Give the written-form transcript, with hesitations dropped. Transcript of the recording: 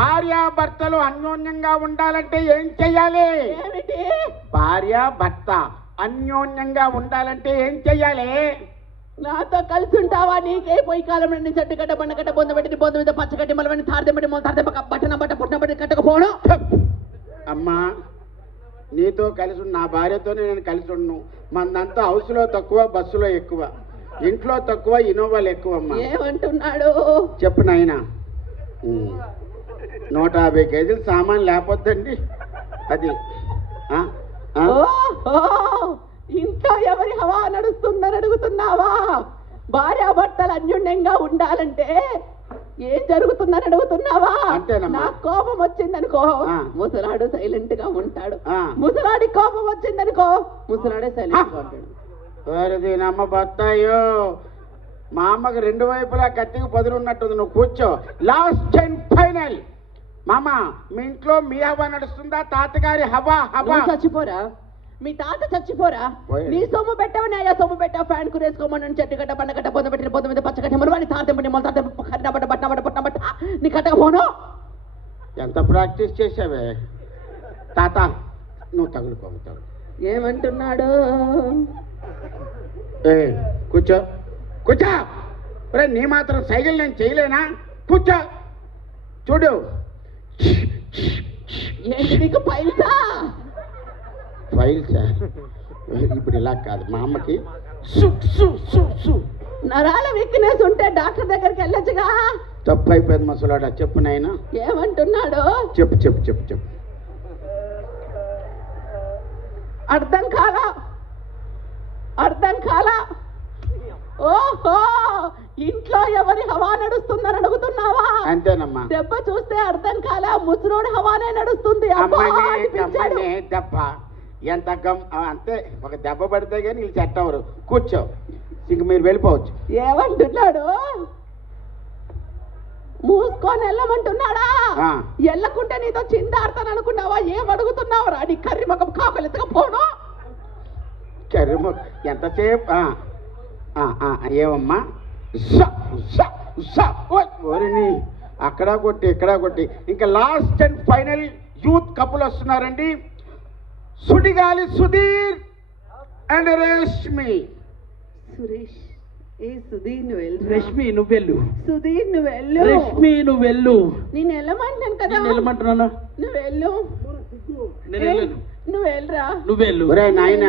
భార్యాభర్తలు అన్యోన్యంగా ఉండాలంటే ఏం చెయ్యాలి? ఏమిటి? భార్యాభర్త అన్యోన్యంగా ఉండాలంటే ఏం చెయ్యాలి? నాతో కలిసి ఉంటావా? నీకే పోయి కాలం నుండి చెట్టుగడ్డ బండగడ్డ బొందబెట్టి బొంద మీద పచ్చగడ్డి మలవని తారదెంబడి మొల తారదెంబ బట్టన బట్ట పుట్టినబడి కట్టకపోవడం. అమ్మా, నీతో కలిసి నా భార్యతోనే నేను కలిసి ఉన్నాను. మందంతా హౌస్లో తక్కువ, బస్సులో ఎక్కువ, ఇంట్లో తక్కువ, ఇన్నోవాలు ఎక్కువ. అమ్మా ఏమంటున్నాడు చెప్పు నాయన. 150 కేజీలు సామాన్ లేకపోద్దండి అది. ఇంట్లో ఎవరి హవా నడుస్తుందని అడుగుతున్నావా? భార్యాభర్తలు అన్యోన్యంగా ఉండాలంటే ఏం జరుగుతుందని అడుగుతున్నావా? నా కోపం వచ్చిందనుకో ముసలాడు సైలెంట్ గా ఉంటాడు. ముసలాడి కోపం వచ్చిందనుకో ముసలాడే సైలెంట్ గా ఉంటాడు. నమ్మ బత్తాయో, మా అమ్మకి 2 వైపులా కత్తికి పదులున్నట్టుంది. నువ్వు కూర్చో. Last and final. మామ, మీ ఇంట్లో మీ హవా నడుస్తుందా, తాతగారి హవా? హవా చచ్చిపోరా, మీ తాత చచ్చిపోరా. నీ సొమ్ము పెట్టావు, నా సొమ్ము పెట్టావు. ఫ్యాన్ కురేసుకోమని చెట్టుగడ్డ బండగడ్డ బొంద పెట్టిన బొంద మీద పచ్చగడ్డ మురవాడి తాతెంబడి మొల తాత కట్టినబడ్డ బట్టనబడ్డ పుట్టినబట్ట నీ కట్టకపోను. ఎంత ప్రాక్టీస్ చేసావే తాత. నువ్వు తగులుకో. ఏమంటున్నాడు? కూర్చో కూర్చో. నీ మాత్రం సైకిల్ నేను చేయలేనా? కూర్చో. చూడు, ఏంటి నీకు పైసా? ఫైల్సా? ఇప్పుడు ఇలా కాదు, మా అమ్మకి నరాల వీక్నెస్ ఉంటే డాక్టర్ దగ్గరికి వెళ్ళొచ్చుగా. తప్పు అయిపోయింది మసలాడా. చెప్పు నాయన. ఏమంటున్నాడు? చెప్పు చెప్పు చెప్పు చెప్పు. అర్థం కాలా? అర్థం కాలా? ఓహో, ఇంట్లో ఎవరి హవా నడుస్తుందని అడుగుతున్నావా? అంతేనమ్మా. దెబ్బ చూస్తే అర్థం కాలా, ముసలోడి హవానే నడుస్తుంది. దెబ్బ ఎంత అంతే, ఒక దెబ్బ పడితే కానీ వీళ్ళు సెట్ అవ్వరు. కూర్చో, ఇంక మీరు వెళ్ళిపోవచ్చు. ఏమంటున్నాడు? మూసుకొని వెళ్ళమంటున్నాడా? వెళ్ళకుంటే నీతో చిందాడతాను అనుకున్నావా? ఏం అడుగుతున్నావు రా? నీ కర్రీ మొక్క కాకలు ఎత్తకపోను. కర్రీ మొక్క ఎంతసేపు? ఏమమ్మా? ఓరిని అక్కడ కొట్టి ఇక్కడ కొట్టి. ఇంకా last and final youth couple వస్తున్నారండి. సుడిగాలి సుధీర్ అండ్ రష్మి. సురేష్, ఏ సుధీర్ నువ్వు వెళ్ళు. రష్మి నువ్వు వెళ్ళు. సుధీర్ నువ్వు వెళ్ళు. రష్మి నువ్వు వెళ్ళు. నేను వెళ్ళమంటాను కదా. వెళ్ళమంటున్నా. నువ్వు వెళ్ళు. నేను వెళ్ళను. నువ్వు వెళ్ళరా. నువ్వు వెళ్ళు. నాయన